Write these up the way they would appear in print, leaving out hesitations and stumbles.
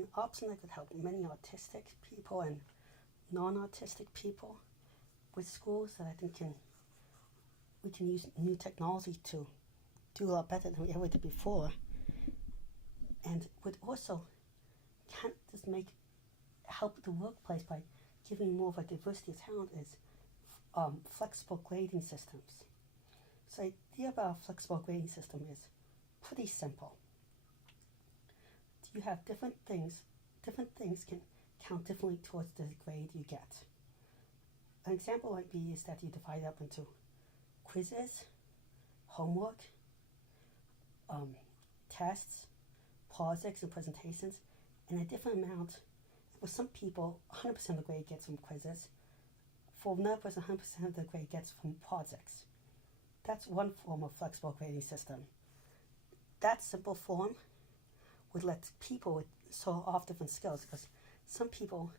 And Opsnet could help many autistic people and non-autistic people with schools that I think we can use new technology to do a lot better than we ever did before, and would also can just help the workplace by giving more of a diversity of talent is flexible grading systems. So the idea about a flexible grading system is pretty simple. You have different things can count differently towards the grade you get. An example might be is that you divide up into quizzes, homework, tests, projects, and presentations, and a different amount. For some people, 100% of the grade gets from quizzes. For another person, 100% of the grade gets from projects. That's one form of flexible grading system. That simple form would let people show off different skills, because some people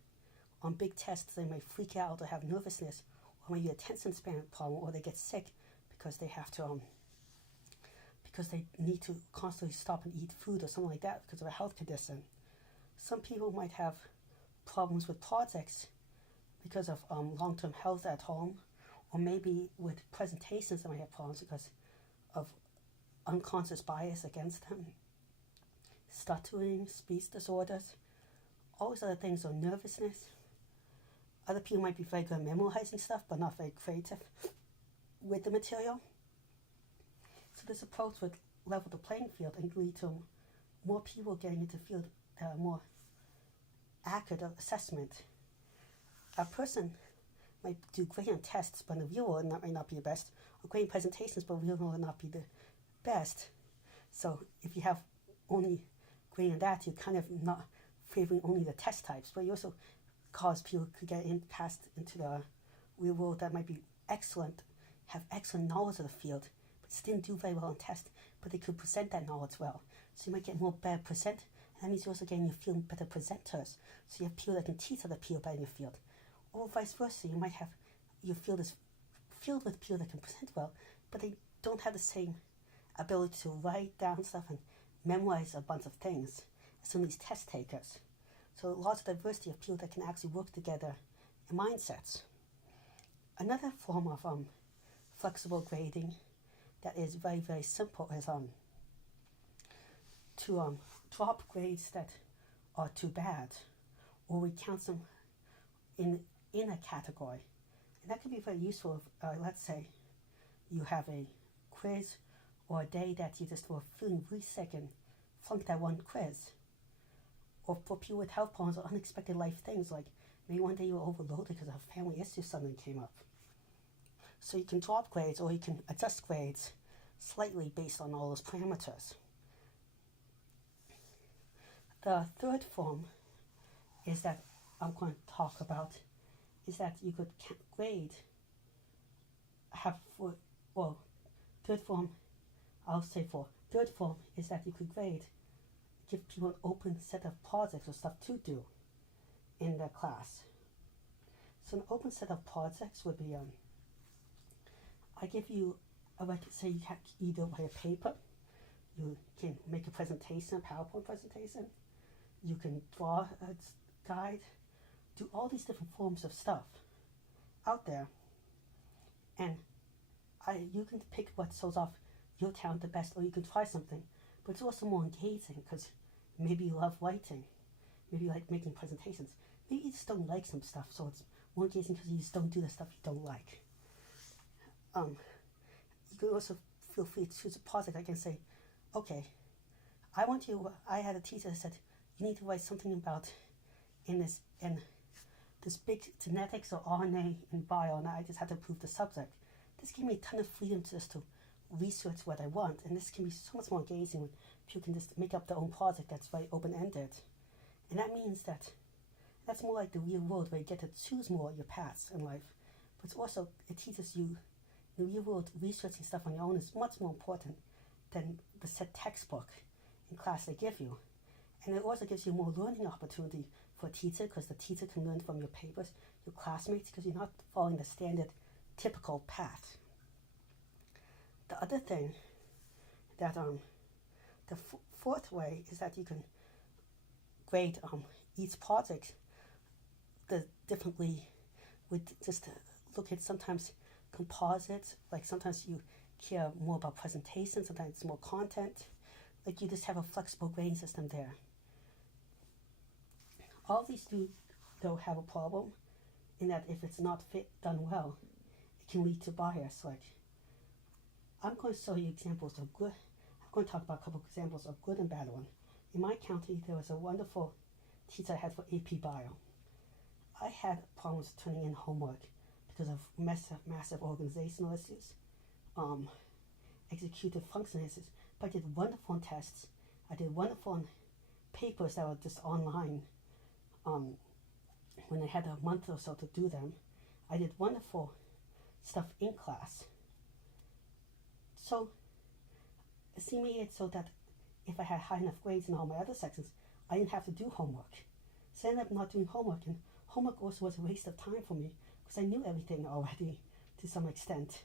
on big tests, they may freak out or have nervousness, or maybe a attention span problem, or they get sick because they have to because they need to constantly stop and eat food or something like that because of a health condition. Some people might have problems with projects because of long-term health at home, or maybe with presentations they might have problems because of unconscious bias against them, stuttering, speech disorders, all these other things, or nervousness. Other people might be very good at memorizing stuff but not very creative with the material. So this approach would level the playing field and lead to more people getting into the field, more accurate assessment. A person might do great on tests, but in the real world that might not be the best, or great in presentations, but in the real world not be the best. So if you have only great in that, you're kind of not favoring only the test types, but you also cause people to get passed into the real world that might be excellent, have excellent knowledge of the field, but didn't do very well on tests, but they could present that knowledge well. So you might get more better present, and that means you're also getting your field better presenters. So you have people that can teach other people about your field. Or vice versa, you might have your field is filled with people that can present well, but they don't have the same ability to write down stuff and memorize a bunch of things as some of these test takers. So lots of diversity of people that can actually work together in mindsets. Another form of flexible grading that is very, very simple is to drop grades that are too bad, or we count them in a category. And that can be very useful if, let's say, you have a quiz or a day that you just were feeling really sick and flunked that one quiz. Or for people with health problems or unexpected life things, like maybe one day you were overloaded because a family issue suddenly came up. So you can drop grades, or you can adjust grades slightly based on all those parameters. The third form is that I'm going to talk about is that you could grade, third form is that you could grade, give people an open set of projects or stuff to do in their class. So an open set of projects would be, I give you, say you can either write a paper, you can make a presentation, a PowerPoint presentation, you can draw a guide, do all these different forms of stuff out there, and you can pick what shows off your talent the best, or you can try something, but it's also more engaging because maybe you love writing, maybe you like making presentations, maybe you just don't like some stuff, so it's more engaging because you just don't do the stuff you don't like. You can also feel free to choose a project. I can say, okay, I had a teacher that said, you need to write something about in this big genetics or RNA and bio, and I just had to prove the subject. This gave me a ton of freedom just to research what I want, and this can be so much more engaging when people can just make up their own project that's very open-ended. And that means that's more like the real world, where you get to choose more your paths in life, but also it teaches you in the real world researching stuff on your own is much more important than the set textbook in class they give you. And it also gives you more learning opportunity for a teacher, because the teacher can learn from your papers, your classmates, because you're not following the standard typical path. The other thing that the fourth way is that you can grade each project differently. With just look at sometimes composites, like sometimes you care more about presentation, sometimes it's more content. Like you just have a flexible grading system there. All these do, though, have a problem in that if it's not done well, it can lead to bias. Like, I'm going to show you examples of good. I'm going to talk about a couple of examples of good and bad one. In my county, there was a wonderful teacher I had for AP Bio. I had problems turning in homework because of massive organizational issues, executive function issues. But I did wonderful on tests. I did wonderful on papers that were just online. When I had a month or so to do them, I did wonderful stuff in class. So it seemed it so that if I had high enough grades in all my other sections, I didn't have to do homework. So I ended up not doing homework, and homework also was a waste of time for me because I knew everything already to some extent.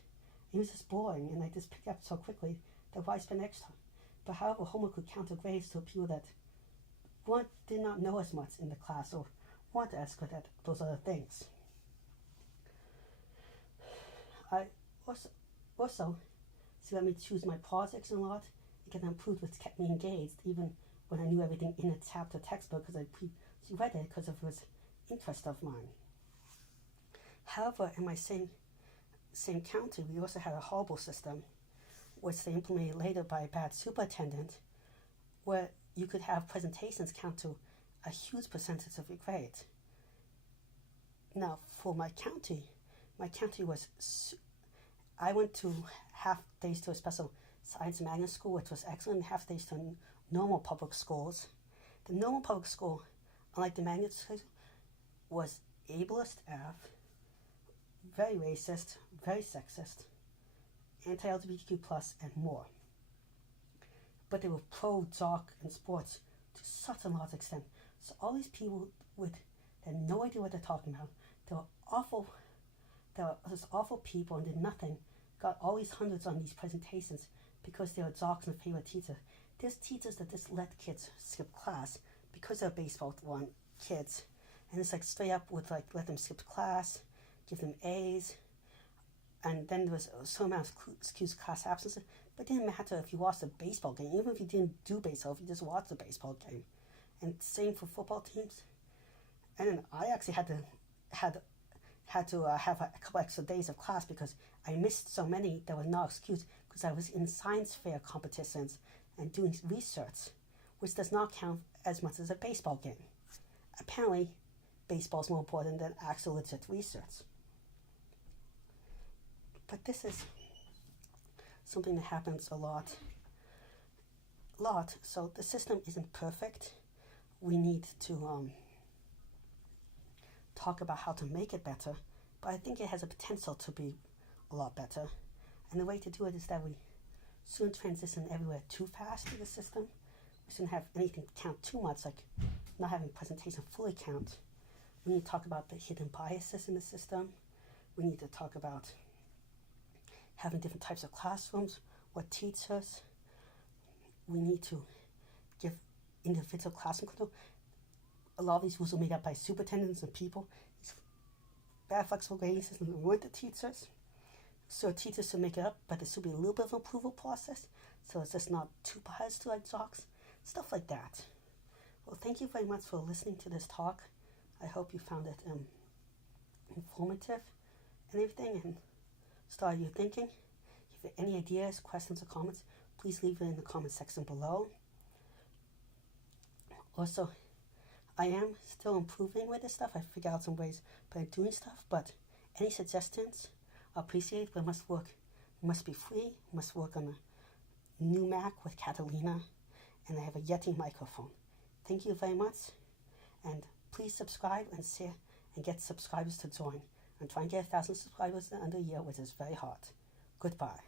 It was just boring, and I just picked up so quickly that why spend extra? But however, homework could count as grades to people that did not know as much in the class or weren't as good at those other things. I also so let me choose my projects a lot. It got improved, which kept me engaged even when I knew everything in a chapter textbook because I read it because it was interest of mine. However, in my same county, we also had a horrible system, which they implemented later by a bad superintendent, where you could have presentations count to a huge percentage of your grade. Now, for my county was, I went to half days to a special science magnet school, which was excellent, half days to normal public schools. The normal public school, unlike the magnet school, was ableist AF, very racist, very sexist, anti-LGBTQ+, and more. But they were pro-jock and sports to such a large extent. So all these people had no idea what they're talking about. They were just awful people and did nothing. Got all these hundreds on these presentations because they were jocks and favorite teachers. There's teachers that just let kids skip class because they're baseball kids. And it's like straight up would like let them skip class, give them A's. And then there was some amount of excused class absences. But it didn't matter if you watched a baseball game, even if you didn't do baseball, if you just watched the baseball game. And same for football teams. And then I actually had to have a couple extra days of class because I missed so many that were not excused because I was in science fair competitions and doing research, which does not count as much as a baseball game. Apparently, baseball is more important than actual legit research. But this is something that happens a lot. So the system isn't perfect. We need to talk about how to make it better, but I think it has a potential to be a lot better. And the way to do it is that we shouldn't transition everywhere too fast to the system. We shouldn't have anything count too much, like not having presentation fully count. We need to talk about the hidden biases in the system. We need to talk about having different types of classrooms, what teachers. We need to give individual classroom control. A lot of these rules are made up by superintendents and people. It's bad flexible grading system with the teachers. So teachers should make it up, but there should be a little bit of an approval process. So it's just not too biased to like jocks. Stuff like that. Well, thank you very much for listening to this talk. I hope you found it informative and everything and started you thinking. If you have any ideas, questions, or comments, please leave it in the comment section below. Also, I am still improving with this stuff. I figure out some ways by doing stuff, but any suggestions are appreciated. But must be free. Must work on a new Mac with Catalina, and I have a Yeti microphone. Thank you very much, and please subscribe and share and get subscribers to join. I'm trying to get 1,000 subscribers under a year, which is very hard. Goodbye.